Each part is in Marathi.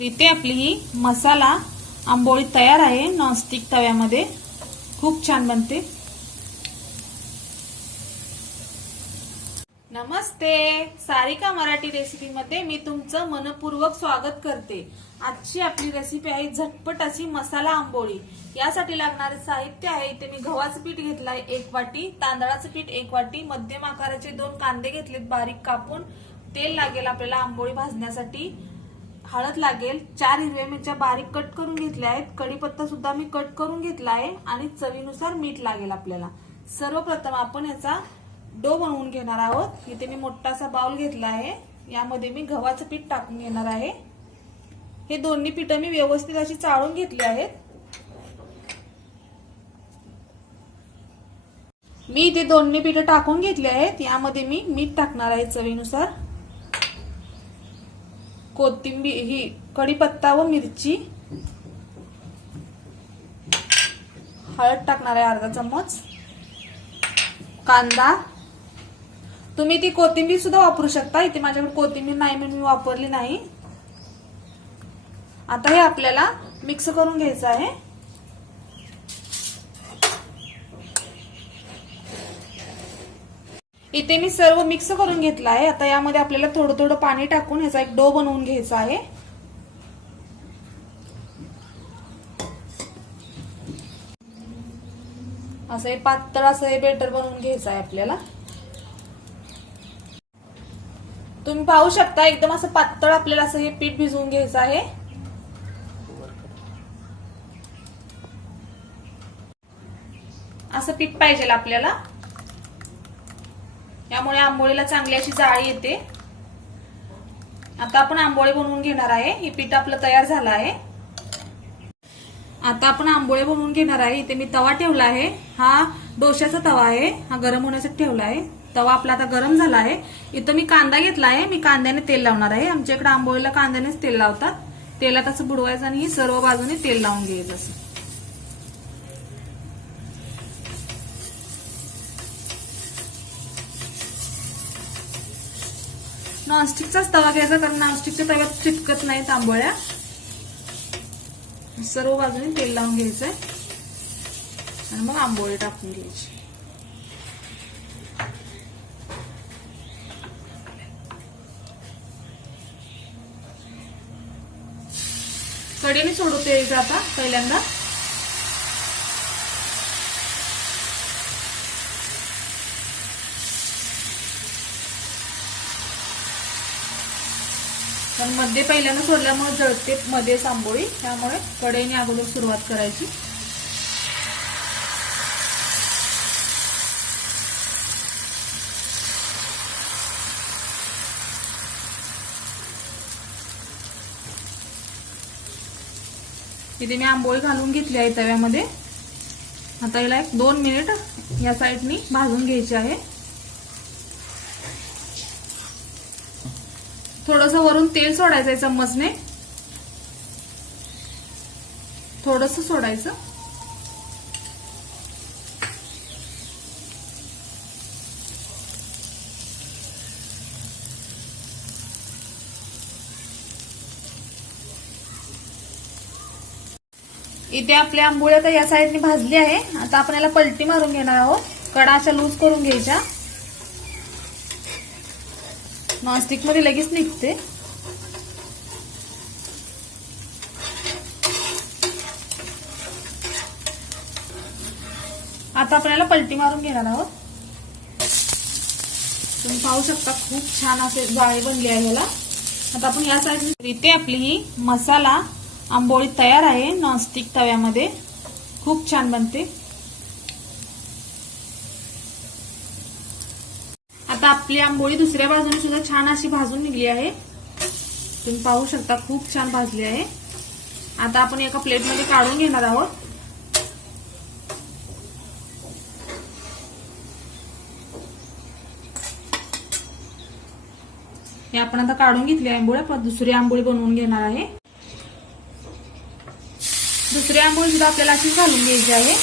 इथे आपली ही मसाला आंबोळी तयार आहे नॉनस्टिक तव्यामध्ये. खूप छान बनते. नमस्ते. सारिका मराठी रेसिपी मध्ये मी तुमचं मनपूर्वक स्वागत करते. आजची आपली रेसिपी आहे झटपट अशी मसाला आंबोळी. यासाठी लागणारे साहित्य आहे इथे मी गव्हाचं पीठ घेतलंय एक वाटी तांदळाचं पीठ एक वाटी मध्यम आकाराचे दोन कांदे घेतलेत बारीक कापून. तेल लागेल आपल्याला आंबोळी भाजण्यासाठी. हळद लागेल. चार हिरव्या मिरच्या बारीक कट करून घेतल्या आहेत. कढीपत्ता सुद्धा मी कट करून घेतला आहे आणि चवीनुसार मीठ लागेल आपल्याला. सर्वप्रथम आपण याचा डो बनवून घेणार आहोत. इथे मी मोठासा बाउल घेतला आहे. यामध्ये मी गव्हाचं पीठ टाकून घेणार आहे. हे दोन्ही पिठं मी व्यवस्थित अशी चाळून घेतली आहेत. मी इथे दोन्ही पिठं टाकून घेतली आहेत. यामध्ये मी मीठ टाकणार आहे चवीनुसार. कोथिंबीर ही कढीपत्ता व मिरची. हळद टाकणार आहे अर्धा चम्मच. कांदा. तुम्ही ती कोथिंबीर सुद्धा वापरू शकता. इथे माझ्याकडे कोथिंबीर नाही म्हणून मी वापरली नाही. आता हे आपल्याला मिक्स करून घ्यायचं आहे. इथे मी सर्व मिक्स करून घेतलं आहे. आता यामध्ये आपल्याला थोडं थोडं पाणी टाकून ह्याचा एक डो बनवून घ्यायचा आहे. असं हे पातळ असं हे बेटर बनवून घ्यायचं आहे आपल्याला. तुम्ही पाहू शकता एकदम असं पातळ आपल्याला असं हे पीठ भिजवून घ्यायचं आहे. असं पीठ पाहिजे आपल्याला. यामुळे आंबोळीला चांगली अशी जाळी येते. आता आपण आंबोळी बनवून घेणार आहे. हे पीठ आपलं तयार झालं आहे. आता आपण आंबोळे बनवून घेणार आहे. इथे मी तवा ठेवला आहे. हा डोश्याचा तवा आहे. हा गरम होण्यासाठी ठेवला आहे. तवा आपला आता गरम झाला आहे. इथं मी कांदा घेतला आहे. मी कांद्याने तेल लावणार आहे. आमच्या इकडे आंबोळीला कांद्यानेच तेल लावतात. तेलात असं बुडवायचं आणि सर्व बाजूने तेल लावून घ्यायचं असं. नॉनस्टिकचाच तवा घ्यायचा कारण नॉनस्टिकच्या तव्यात चिटकत नाही तांबोळ्या सर्व बाजूने तेल लावून घ्यायचंय. आणि मग आंबोळी टाकून घ्यायची. कडेने सोडवते आता पहिल्यांदा. पण मध्ये पहिल्यांदा सोडल्यामुळे जळते मध्ये आंबोळी त्यामुळे कडेने अगोदर सुरुवात करायची. इथे मी आंबोळी घालून घेतली आहे तव्यामध्ये. आता याला एक दोन मिनिट या साईडनी भाजून घ्यायची आहे. थोडस वरून तेल सोडायचंय चम्मचने. थोडस सोडायचं. इथे आपल्या आंबोळ्या तर या साईडने भाजली आहे. आता आपण याला पलटी मारून घेणार आहोत. कडा अशा लूज करून घ्यायच्या. नॉनस्टिकमध्ये लगेच निघते. आता आपल्याला पलटी मारून घेणार आहोत. तुम्ही पाहू शकता खूप छान असे जाळे बनले आहे याला आता आपण या साईड इथे आपली ही मसाला आंबोळी तयार आहे नॉनस्टिक तव्यामध्ये. खूप छान बनते. आता आपली आंबोळी दुसऱ्या बाजूने सुद्धा छान अशी भाजून निघली आहे. तुम्ही पाहू शकता खूप छान भाजली आहे. आता आपण एका प्लेटमध्ये काढून घेणार आहोत. हे आपण आता काढून घेतली आंबोळ्या पण दुसरी आंबोळी बनवून घेणार आहे. दुसरी आंबोळी सुद्धा आपल्याला अशीच घालून घ्यायची आहे.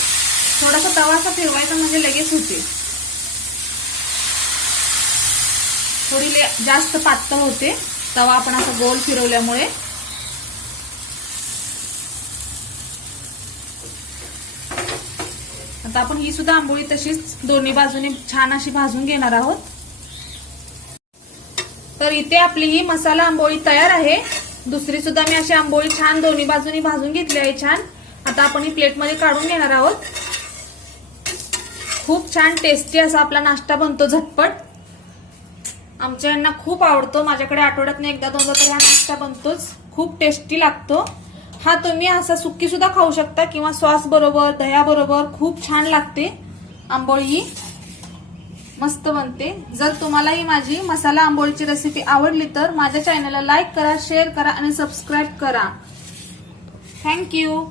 थोडासा तवा असा फिरवायचा म्हणजे लगेच होते. थोडी ले जास्त पातळ होते. तवा आपण आता गोल फिरवल्यामुळे. आता आपण ही सुद्धा आंबोळी तशीच दोन्ही बाजूने छान अशी भाजून घेणार आहोत. तर इथे आपली ही मसाला आंबोळी तयार आहे. दुसरी सुद्धा मी अशी आंबोळी छान दोन्ही बाजूनी भाजून घेतली आहे छान. आता आपण ही प्लेटमध्ये काढून घेणार आहोत. खूप छान टेस्टी असा आपला नाश्ता बनतो झटपट. आमच्या यांना खूप आवडतो. माझ्याकडे आठवड्यात एकदा दोनदा तरी हा नाश्ता बनतोच. खूप टेस्टी लागतो. हा तुम्ही असा सुकी सुद्धा खाऊ शकता किंवा सॉस बरोबर दह्याबरोबर खूप छान लागते. आंबोळी मस्त बनते. जर तुम्हाला ही माझी मसाला आंबोळीची रेसिपी आवडली तर माझ्या चॅनलला लाईक करा शेअर करा आणि सबस्क्राईब करा. थँक्यू